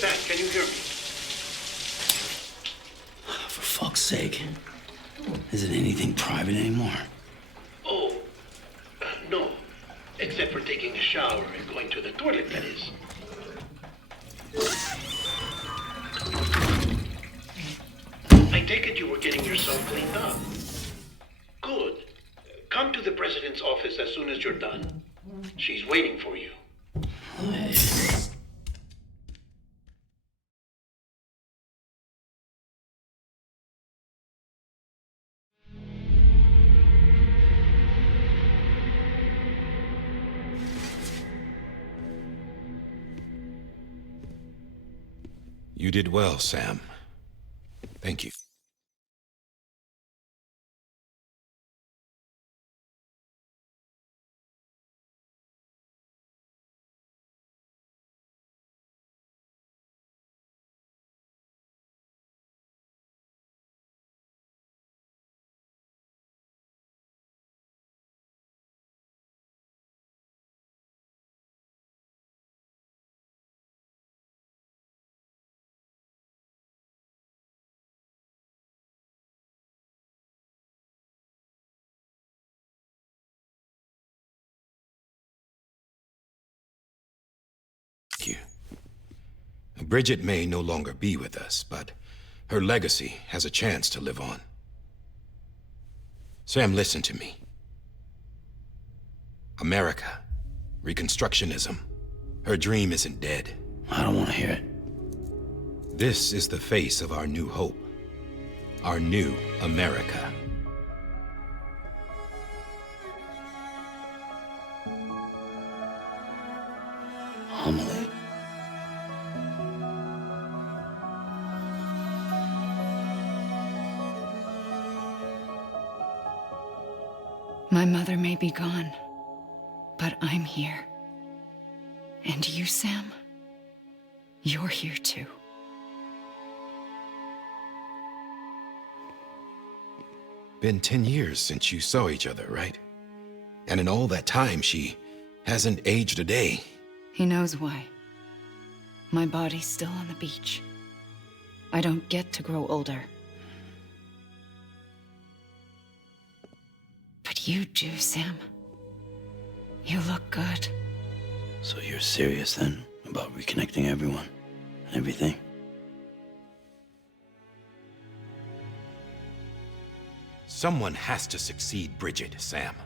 Sam, can you hear me? For fuck's sake. Isn't anything private anymore? Oh, no. Except for taking a shower and going to the toilet, that is. I take it you were getting yourself cleaned up. Good. Come to the president's office as soon as you're done. She's waiting for you. You did well, Sam. Thank you. Bridget may no longer be with us, but her legacy has a chance to live on. Sam, listen to me. America, Reconstructionism, her dream isn't dead. I don't want to hear it. This is the face of our new hope, our new America. Homily. My mother may be gone, but I'm here. And you, Sam, you're here too. Been 10 years since you saw each other, right? And in all that time, she hasn't aged a day. He knows why. My body's still on the beach. I don't get to grow older. You do, Sam. You look good. So you're serious then about reconnecting everyone and everything? Someone has to succeed Bridget, Sam.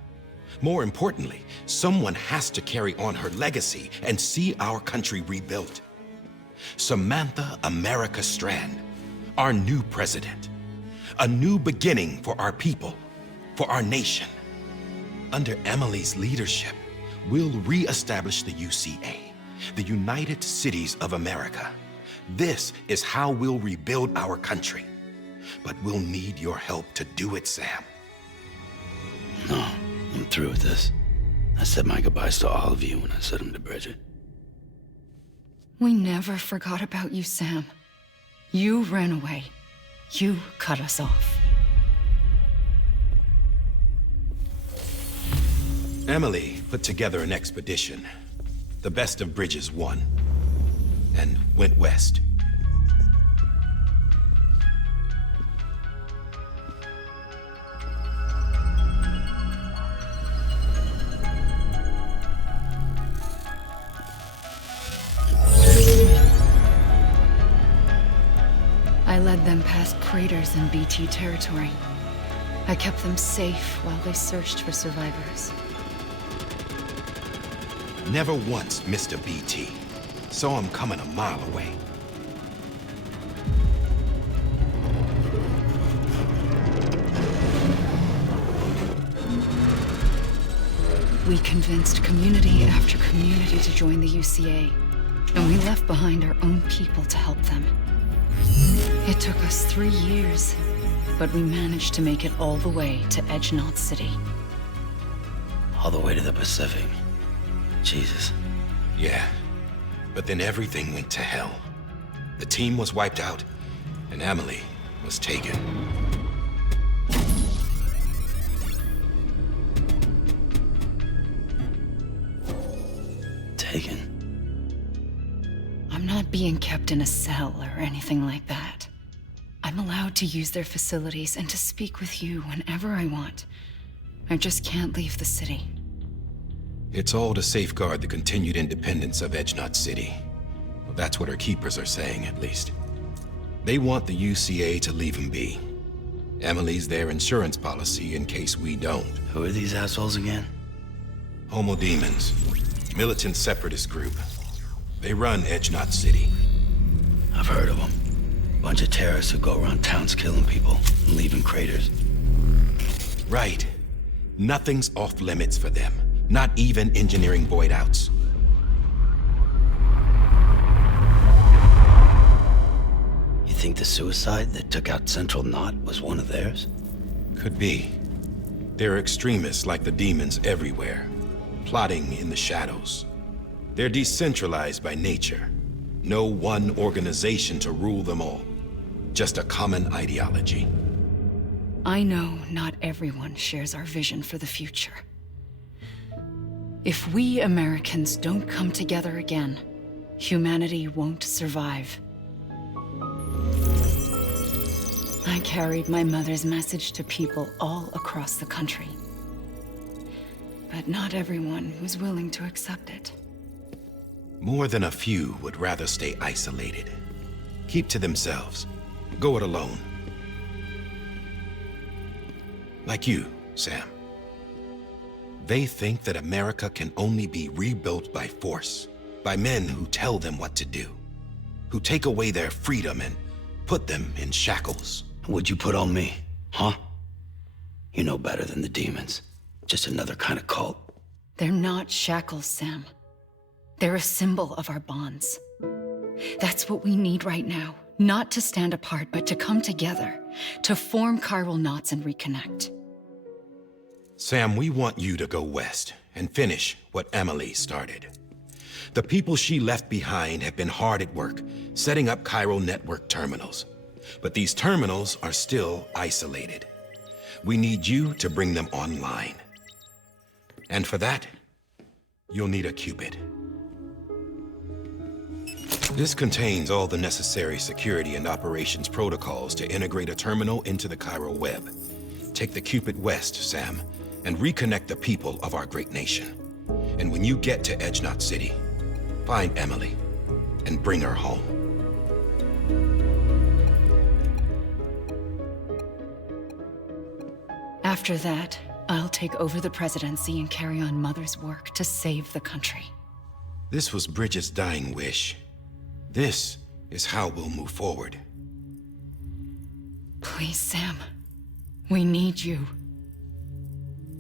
More importantly, someone has to carry on her legacy and see our country rebuilt. Samantha America Strand, our new president. A new beginning for our people, for our nation. Under Emily's leadership, we'll re-establish the UCA, the United Cities of America. This is how we'll rebuild our country. But we'll need your help to do it, Sam. No, I'm through with this. I said my goodbyes to all of you when I said them to Bridget. We never forgot about you, Sam. You ran away. You cut us off. Emily put together an expedition. The best of Bridges won. And went west. I led them past craters in BT territory. I kept them safe while they searched for survivors. Never once missed a BT. Saw him coming a mile away. We convinced community after community to join the UCA, and we left behind our own people to help them. It took us 3 years, but we managed to make it all the way to Edgenot City. All the way to the Pacific. Jesus. Yeah, but then everything went to hell. The team was wiped out, and Emily was taken. Taken. I'm not being kept in a cell or anything like that. I'm allowed to use their facilities and to speak with you whenever I want. I just can't leave the city. It's all to safeguard the continued independence of Edgenot City. Well, that's what our keepers are saying, at least. They want the UCA to leave him be. Emily's their insurance policy in case we don't. Who are these assholes again? Homo Demons. Militant separatist group. They run Edgenot City. I've heard of them. Bunch of terrorists who go around towns killing people and leaving craters. Right. Nothing's off limits for them. Not even engineering void outs. You think the suicide that took out Central Knot was one of theirs? Could be. There are extremists like the demons everywhere, plotting in the shadows. They're decentralized by nature. No one organization to rule them all. Just a common ideology. I know not everyone shares our vision for the future. If we Americans don't come together again, humanity won't survive. I carried my mother's message to people all across the country. But not everyone was willing to accept it. More than a few would rather stay isolated. Keep to themselves. Go it alone. Like you, Sam. They think that America can only be rebuilt by force, by men who tell them what to do, who take away their freedom and put them in shackles. What'd you put on me, huh? You know better than the demons. Just another kind of cult. They're not shackles, Sam. They're a symbol of our bonds. That's what we need right now. Not to stand apart, but to come together, to form chiral knots and reconnect. Sam, we want you to go west and finish what Emily started. The people she left behind have been hard at work, setting up chiral network terminals. But these terminals are still isolated. We need you to bring them online. And for that, you'll need a Cupid. This contains all the necessary security and operations protocols to integrate a terminal into the chiral web. Take the Cupid west, Sam, and reconnect the people of our great nation. And when you get to Edge Knot City, find Emily and bring her home. After that, I'll take over the presidency and carry on Mother's work to save the country. This was Bridget's dying wish. This is how we'll move forward. Please, Sam. We need you.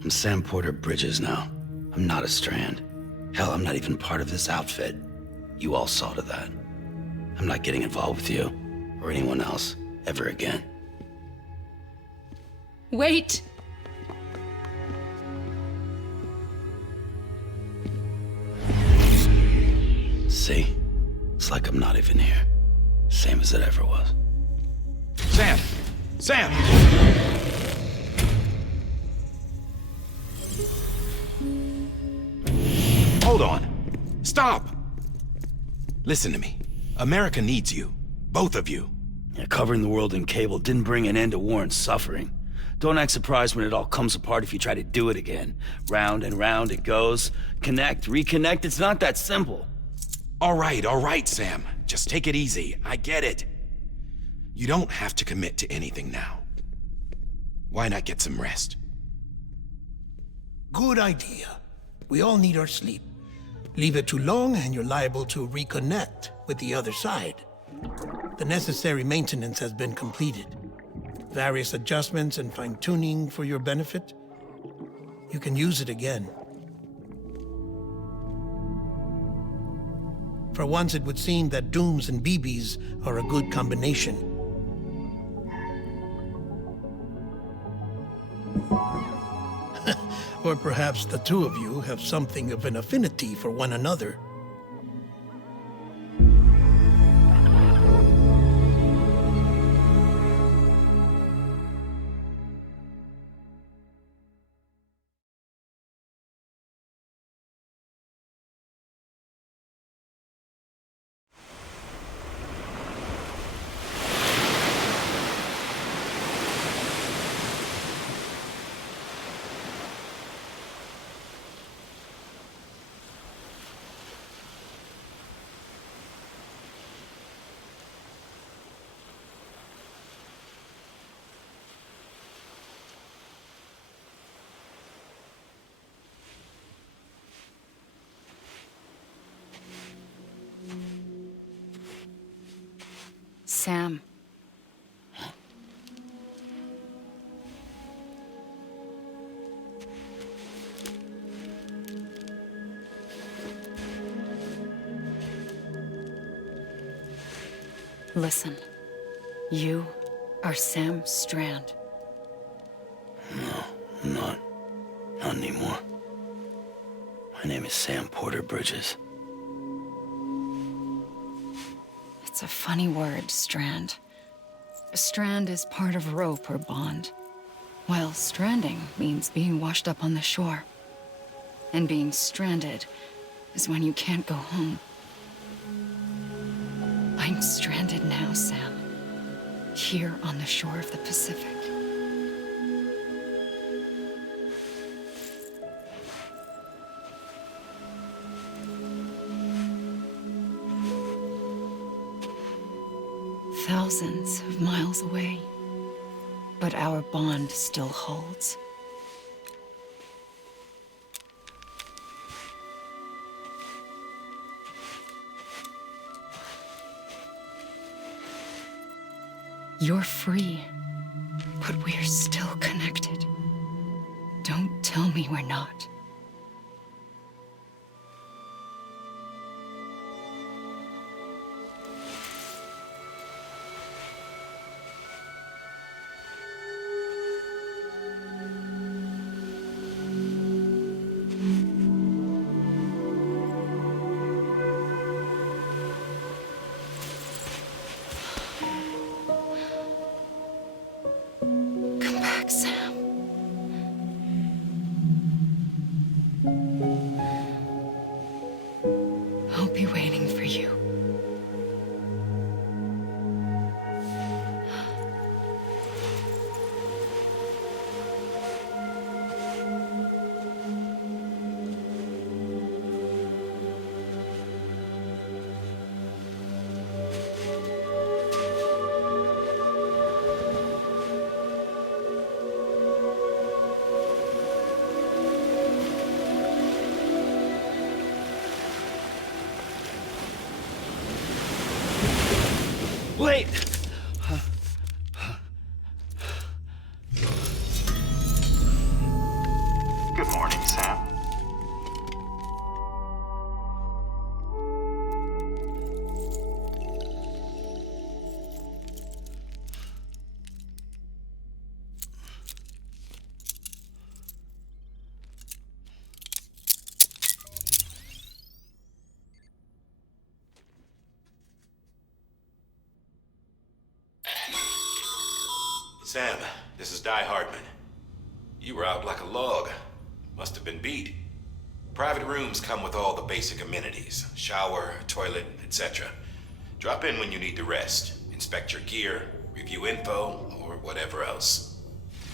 I'm Sam Porter Bridges now. I'm not a Strand. Hell, I'm not even part of this outfit. You all saw to that. I'm not getting involved with you, or anyone else, ever again. Wait! See? It's like I'm not even here. Same as it ever was. Sam! Sam! Hold on. Stop! Listen to me. America needs you. Both of you. Yeah, covering the world in cable didn't bring an end to war and suffering. Don't act surprised when it all comes apart if you try to do it again. Round and round it goes. Connect, reconnect, it's not that simple. All right, Sam. Just take it easy. I get it. You don't have to commit to anything now. Why not get some rest? Good idea. We all need our sleep. Leave it too long and you're liable to reconnect with the other side. The necessary maintenance has been completed. Various adjustments and fine-tuning for your benefit. You can use it again. For once, it would seem that Dooms and BBs are a good combination. Or perhaps the two of you have something of an affinity for one another. Sam. Listen. You are Sam Strand. No, I'm not. Not anymore. My name is Sam Porter Bridges. It's a funny word, Strand. A strand is part of rope or bond, while stranding means being washed up on the shore. And being stranded is when you can't go home. I'm stranded now, Sam. Here on the shore of the Pacific. Thousands of miles away, but our bond still holds. You're free, but we're still connected. Don't tell me we're not. Come back, Sam. morning, Sam. Sam, this is Di Hardman. You were out like a log. Must have been beat. Private rooms come with all the basic amenities. Shower, toilet, etc. Drop in when you need to rest. Inspect your gear, review info, or whatever else.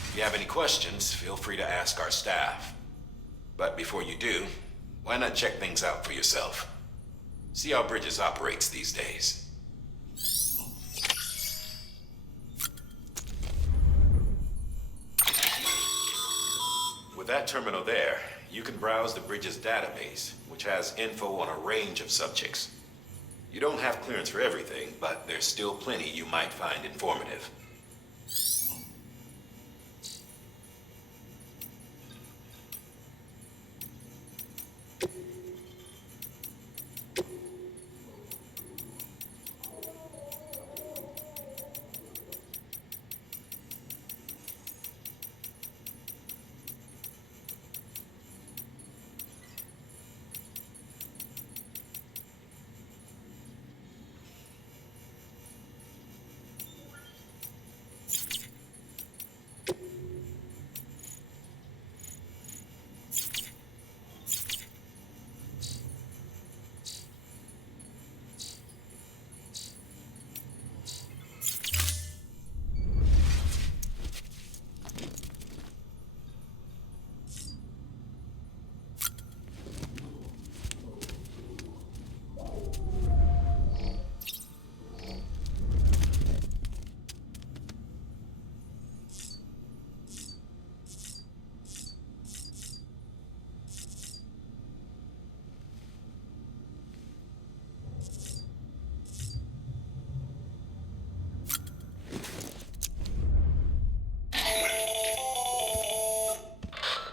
If you have any questions, feel free to ask our staff. But before you do, why not check things out for yourself? See how Bridges operates these days. With that terminal there, you can browse the Bridges database, which has info on a range of subjects. You don't have clearance for everything, but there's still plenty you might find informative.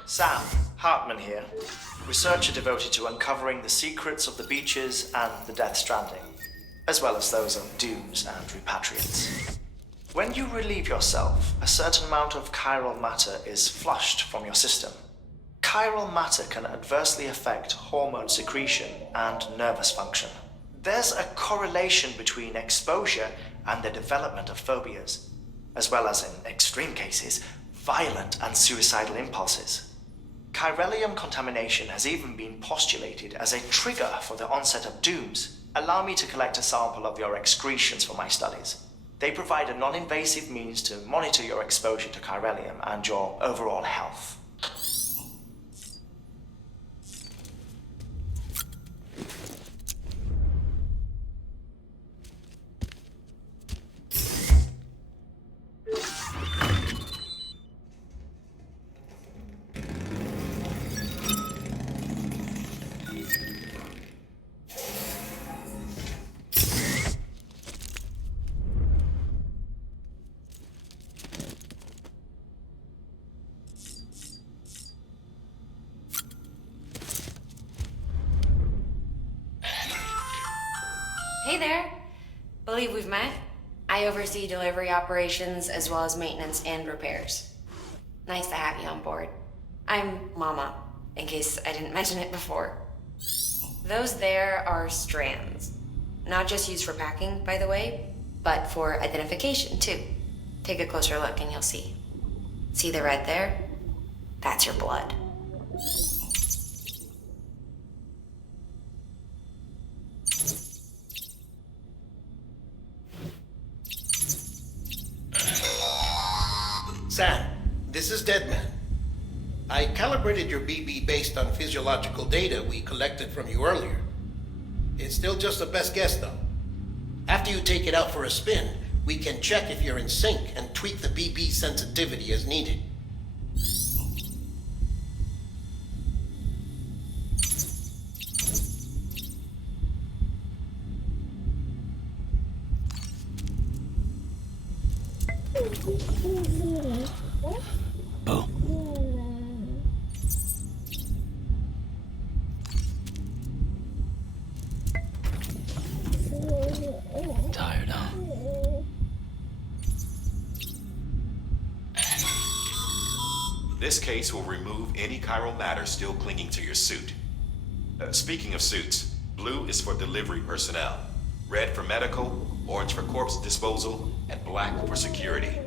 Sam, Hartman here, researcher devoted to uncovering the secrets of the beaches and the Death Stranding, as well as those of dooms and repatriates. When you relieve yourself, a certain amount of chiral matter is flushed from your system. Chiral matter can adversely affect hormone secretion and nervous function. There's a correlation between exposure and the development of phobias, as well as, in extreme cases, violent and suicidal impulses. Chiralium contamination has even been postulated as a trigger for the onset of dooms. Allow me to collect a sample of your excretions for my studies. They provide a non-invasive means to monitor your exposure to chiralium and your overall health. Hey there. Believe we've met. I oversee delivery operations as well as maintenance and repairs. Nice to have you on board. I'm Mama, in case I didn't mention it before. Those there are strands. Not just used for packing, by the way, but for identification too. Take a closer look and you'll see. See the red there? That's your blood. Sam, this is Deadman. I calibrated your BB based on physiological data we collected from you earlier. It's still just a best guess, though. After you take it out for a spin, we can check if you're in sync and tweak the BB sensitivity as needed. Bo. This case will remove any chiral matter still clinging to your suit. Speaking of suits, blue is for delivery personnel, red for medical, orange for corpse disposal, and black for security.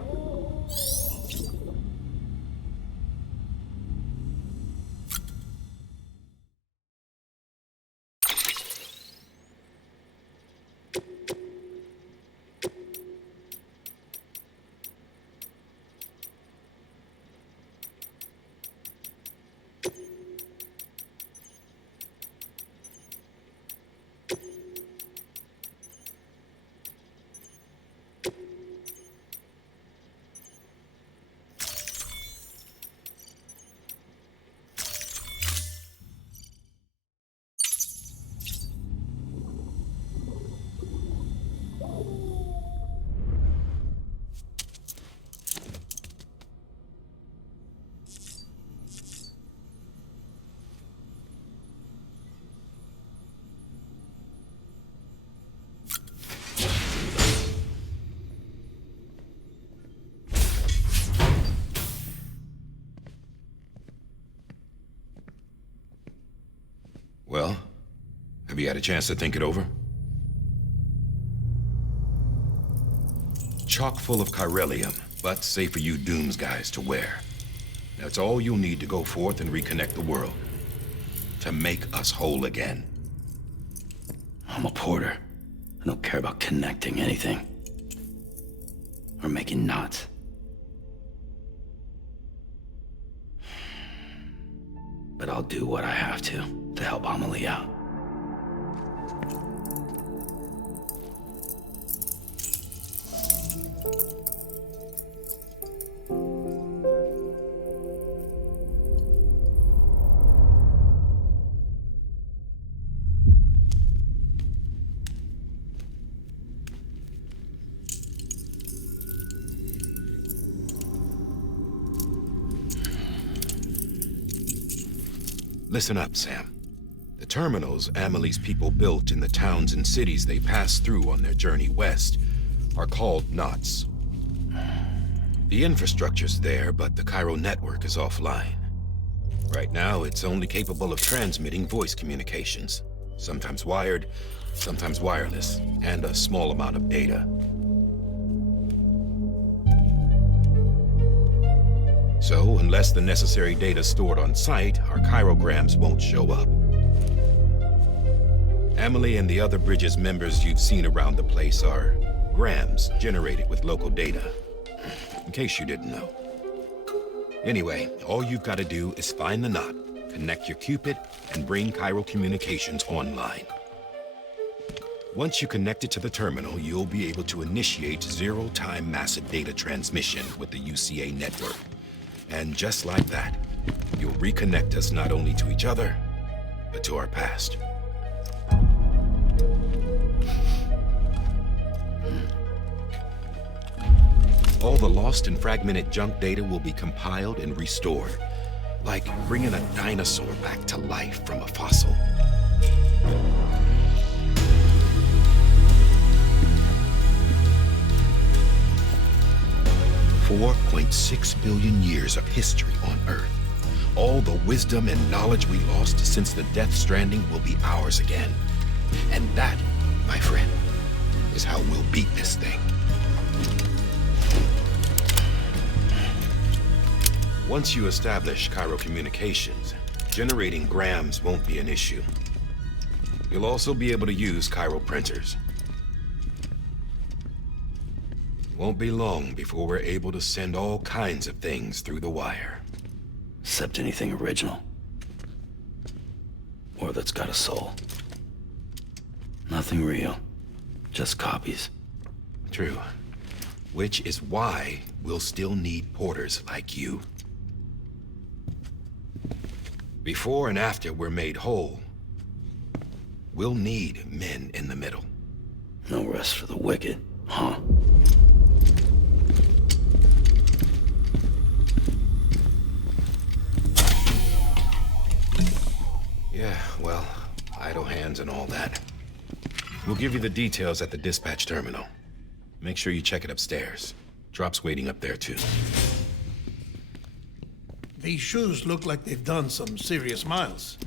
Well, have you had a chance to think it over? Chock full of chiralium, but safe for you Dooms guys to wear. That's all you'll need to go forth and reconnect the world. To make us whole again. I'm a porter. I don't care about connecting anything. Or making knots. But I'll do what I have to help Amelie out. Listen up, Sam. The terminals Amelie's people built in the towns and cities they passed through on their journey west are called knots. The infrastructure's there, but the chiral network is offline. Right now, it's only capable of transmitting voice communications. Sometimes wired, sometimes wireless, and a small amount of data. So, unless the necessary data's stored on site, our chirograms won't show up. Amelie and the other Bridges members you've seen around the place are grams generated with local data. In case you didn't know. Anyway, all you've got to do is find the knot, connect your Cupid, and bring chiral communications online. Once you connect it to the terminal, you'll be able to initiate zero-time massive data transmission with the UCA network. And just like that, you'll reconnect us not only to each other, but to our past. All the lost and fragmented junk data will be compiled and restored, like bringing a dinosaur back to life from a fossil. $4.6 billion years of history on Earth. All the wisdom and knowledge we lost since the Death Stranding will be ours again. And that, my friend, is how we'll beat this thing. Once you establish chiral communications, generating grams won't be an issue. You'll also be able to use chiral printers. Won't be long before we're able to send all kinds of things through the wire. Except anything original. Or that's got a soul. Nothing real. Just copies. True. Which is why we'll still need porters like you. Before and after we're made whole, we'll need men in the middle. No rest for the wicked, huh? Yeah, well, idle hands and all that. We'll give you the details at the dispatch terminal. Make sure you check it upstairs. Drop's waiting up there, too. These shoes look like they've done some serious miles.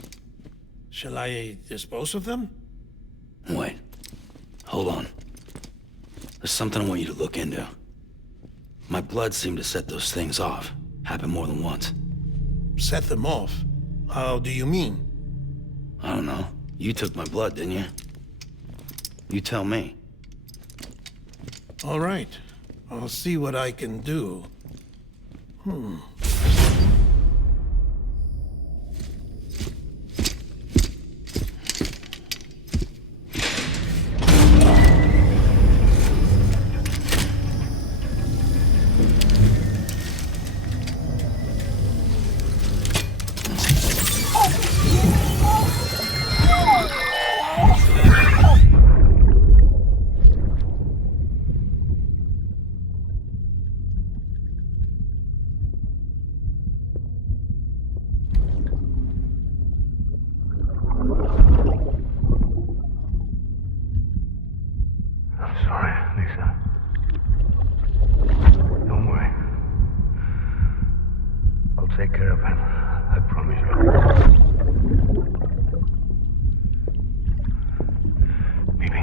Shall I dispose of them? Wait. Hold on. There's something I want you to look into. My blood seemed to set those things off. Happened more than once. Set them off? How do you mean? I don't know. You took my blood, didn't you? You tell me. All right. I'll see what I can do. I'm sorry, Lisa. Don't worry. I'll take care of him. I promise you. Maybe.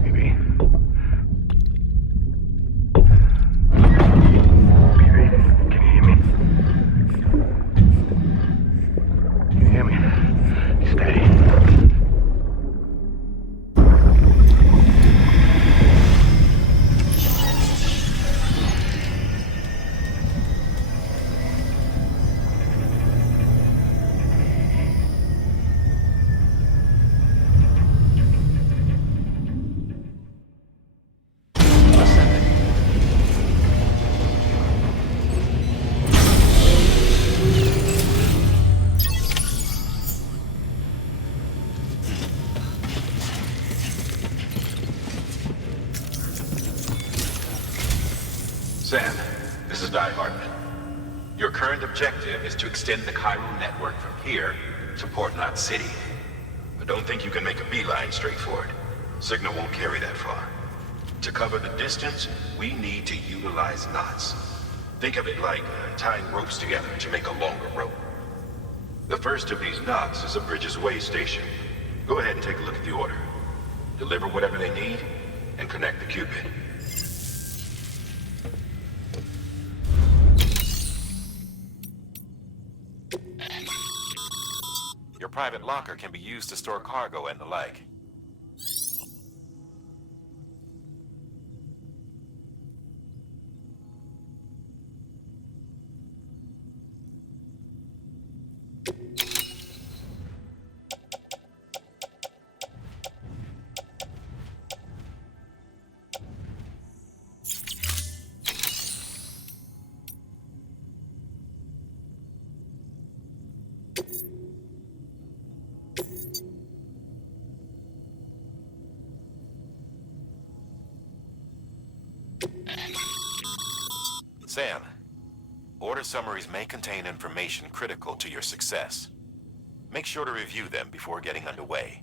Maybe. Baby, can you hear me? Can you hear me? Steady. Sam, this is Di Hartman. Your current objective is to extend the Cairo network from here to Port Knot City. I don't think you can make a beeline straight for it. Signal won't carry that far. To cover the distance, we need to utilize knots. Think of it like tying ropes together to make a longer rope. The first of these knots is a Bridges Way station. Go ahead and take a look at the order. Deliver whatever they need, and connect the Cupid. Your private locker can be used to store cargo and the like. Sam, order summaries may contain information critical to your success. Make sure to review them before getting underway.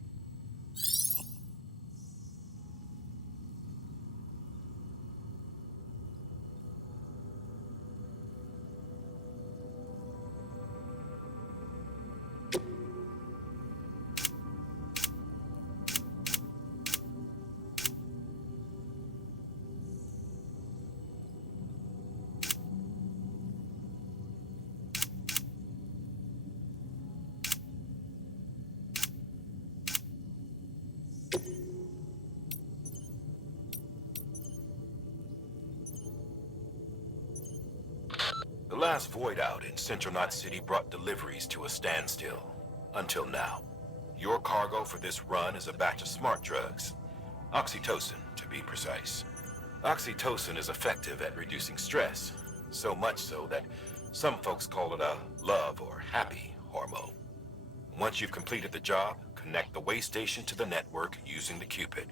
The last void out in Central Knot City brought deliveries to a standstill. Until now. Your cargo for this run is a batch of smart drugs. Oxytocin, to be precise. Oxytocin is effective at reducing stress. So much so that some folks call it a love or happy hormone. Once you've completed the job, connect the way station to the network using the Cupid.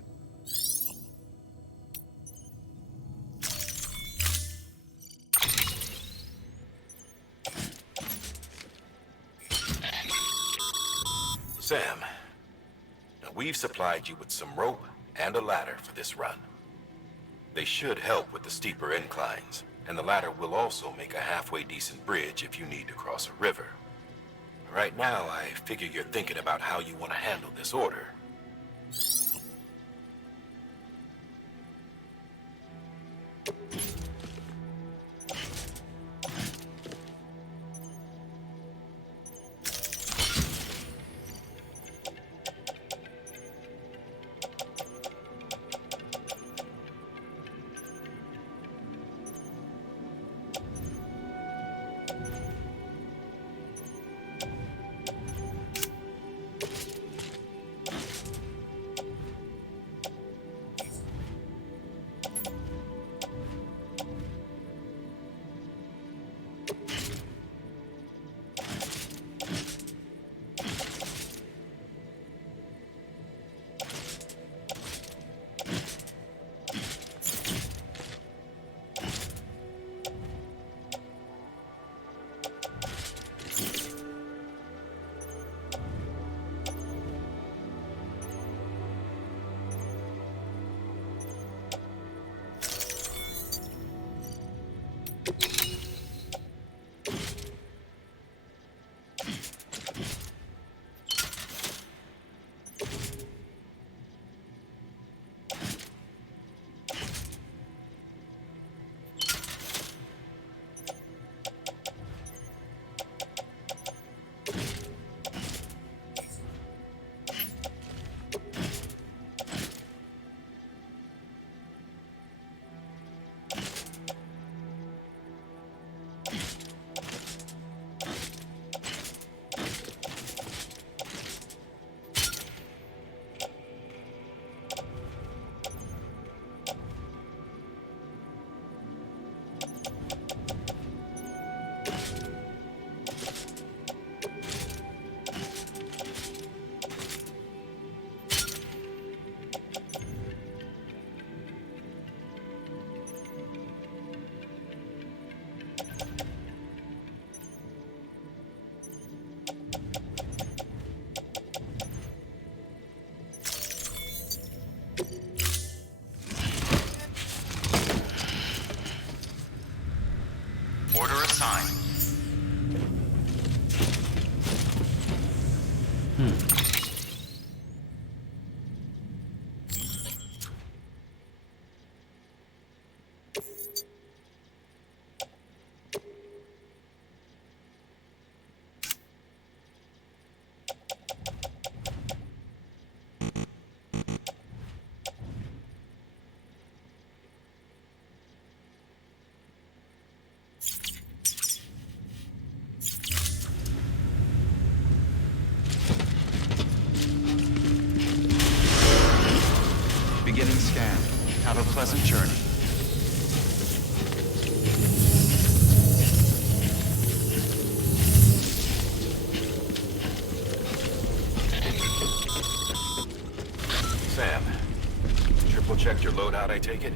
Sam, now we've supplied you with some rope and a ladder for this run. They should help with the steeper inclines And the latter will also make a halfway decent bridge if you need to cross a river. Right now, I figure you're thinking about how you want to handle this order. Order assigned. Beginning scan. Have a pleasant journey. Sam, triple checked your loadout, I take it?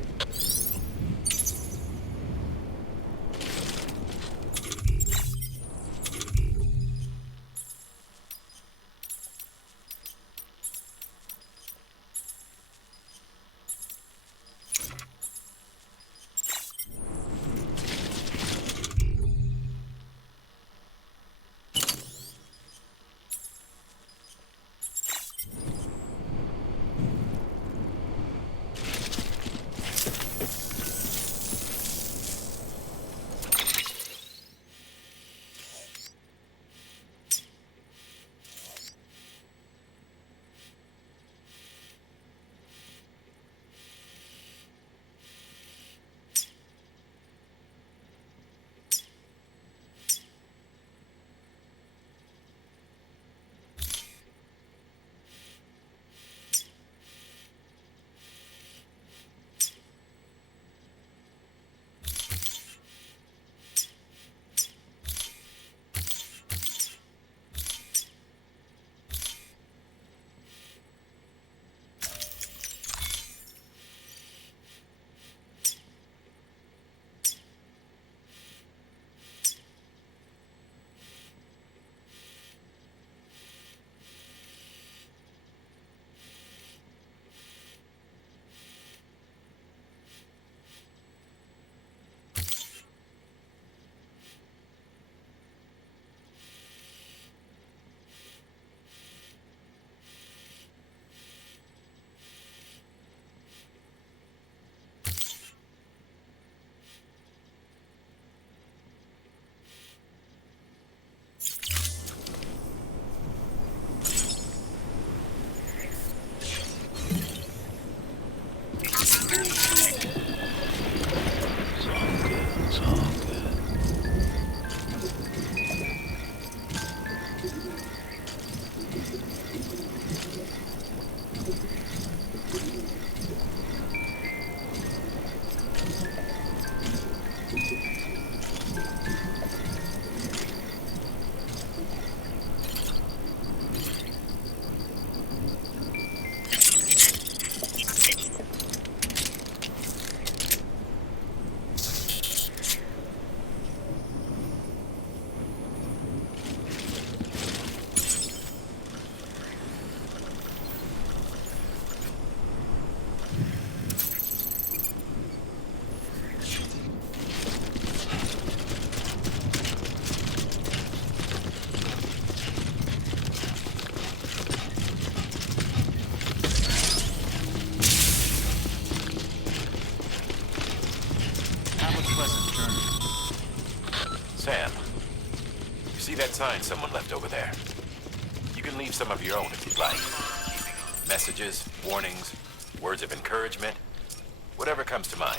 See that sign someone left over there? You can leave some of your own if you'd like. Messages, warnings, words of encouragement, whatever comes to mind.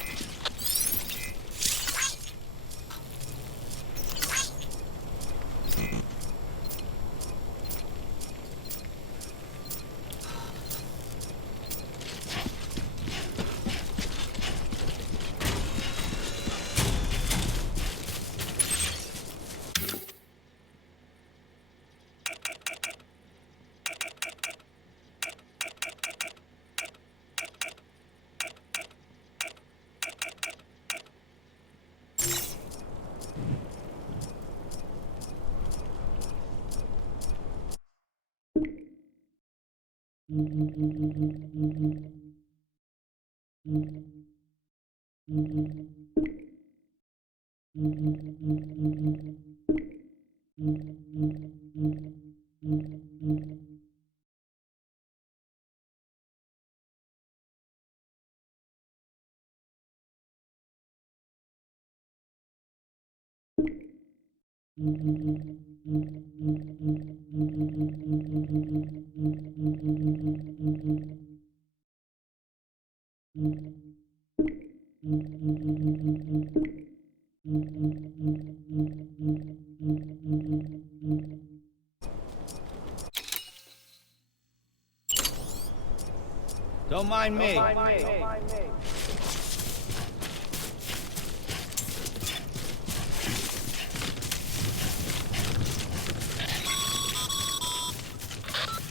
Don't mind me.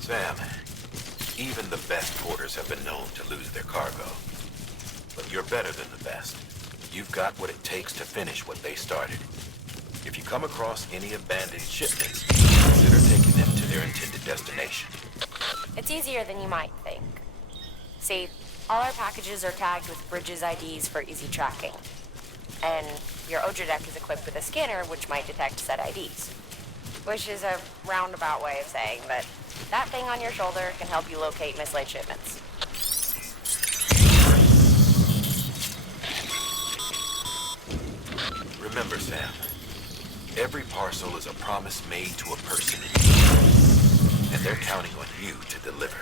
Sam, even the best porters have been known to lose their cargo. But you're better than the best. You've got what it takes to finish what they started. If you come across any abandoned shipments, consider taking them to their intended destination. It's easier than you might think. See, all our packages are tagged with Bridges IDs for easy tracking. And your Odra deck is equipped with a scanner which might detect said IDs. Which is a roundabout way of saying that that thing on your shoulder can help you locate mislaid shipments. Remember, Sam, every parcel is a promise made to a person, and they're counting on you to deliver.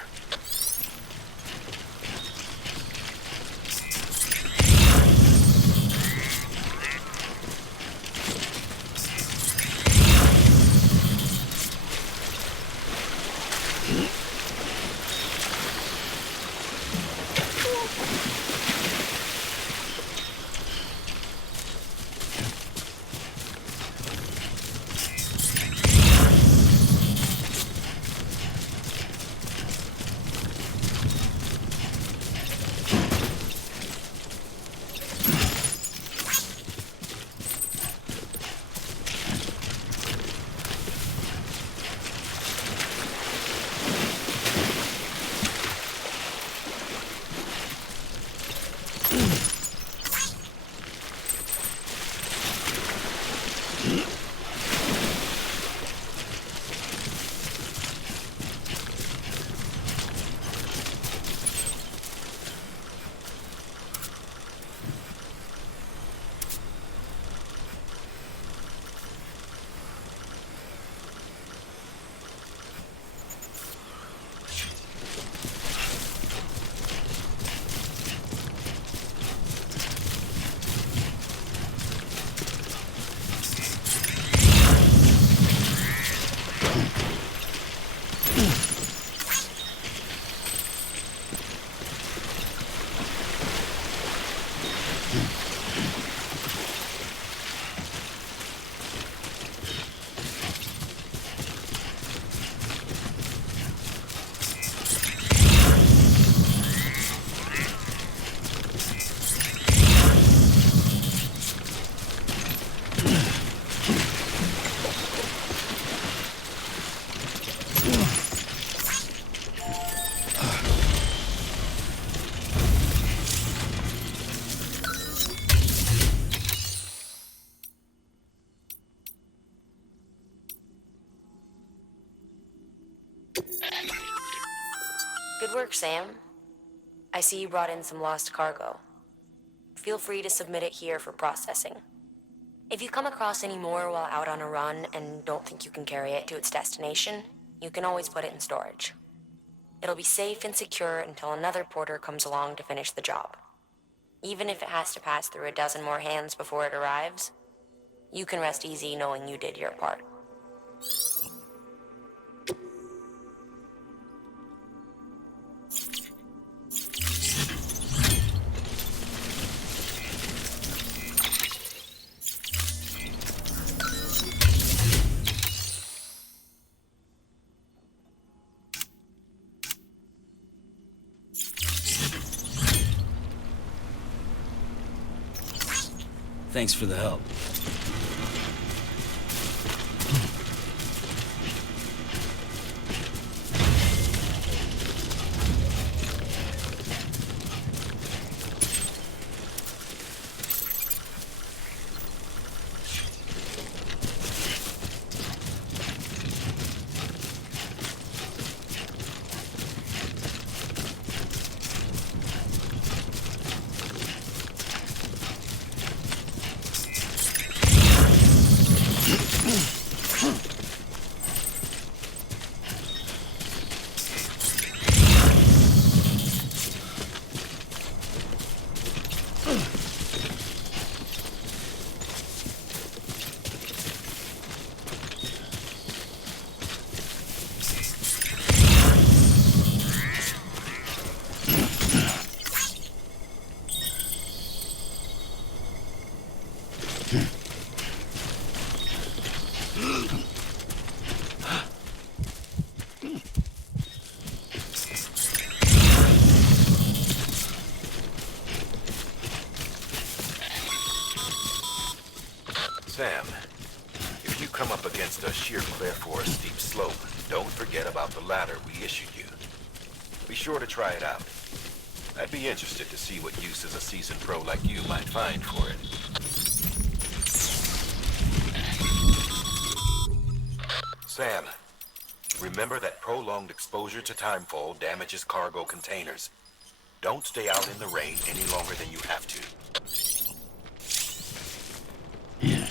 Good work, Sam. I see you brought in some lost cargo. Feel free to submit it here for processing. If you come across any more while out on a run and don't think you can carry it to its destination, you can always put it in storage. It'll be safe and secure until another porter comes along to finish the job. Even if it has to pass through a dozen more hands before it arrives, you can rest easy knowing you did your part. Thanks for the help. Sam, if you come up against a sheer cliff or a steep slope, don't forget about the ladder we issued you. Be sure to try it out. I'd be interested to see what uses a seasoned pro like you might find for it. Sam, remember that prolonged exposure to timefall damages cargo containers. Don't stay out in the rain any longer than you have to. Yeah.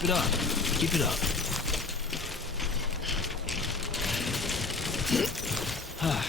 Keep it up. Keep it up. Oh.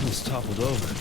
Almost toppled over.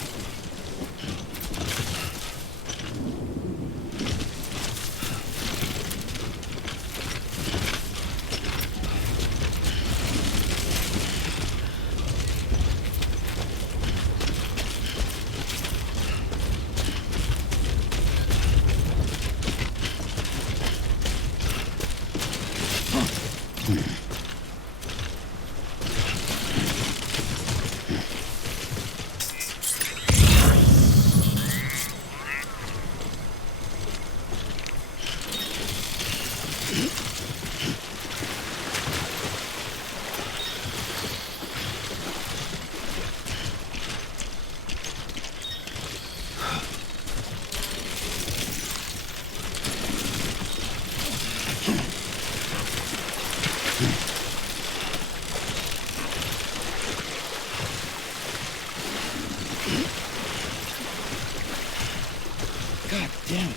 God damn it.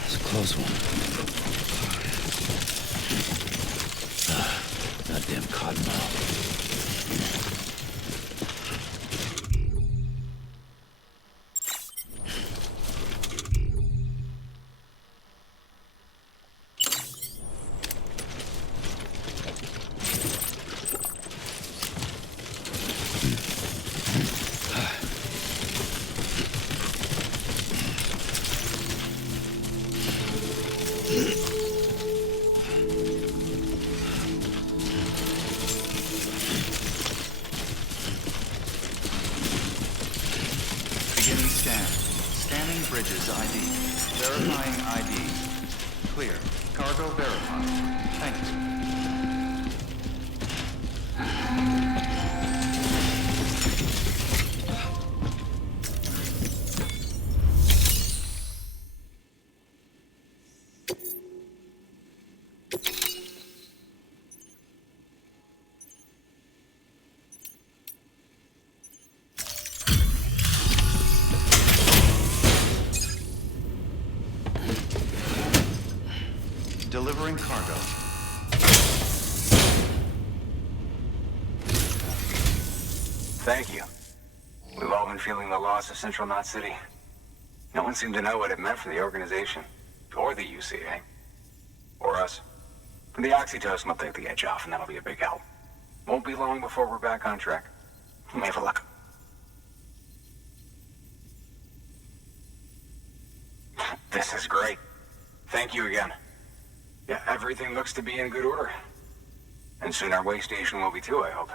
That's a close one. Goddamn cottonmouth. Beginning scan. Scanning bridges ID. Verifying ID. Clear. Cargo verified. Thank you. Delivering cargo. Thank you. We've all been feeling the loss of Central Knot City. No one seemed to know what it meant for the organization, or the UCA, or us. The oxytocin will take the edge off, and that'll be a big help. Won't be long before we're back on track. Let me have a look. This is great. Thank you again. Yeah, everything looks to be in good order. And soon our way station will be too, I hope.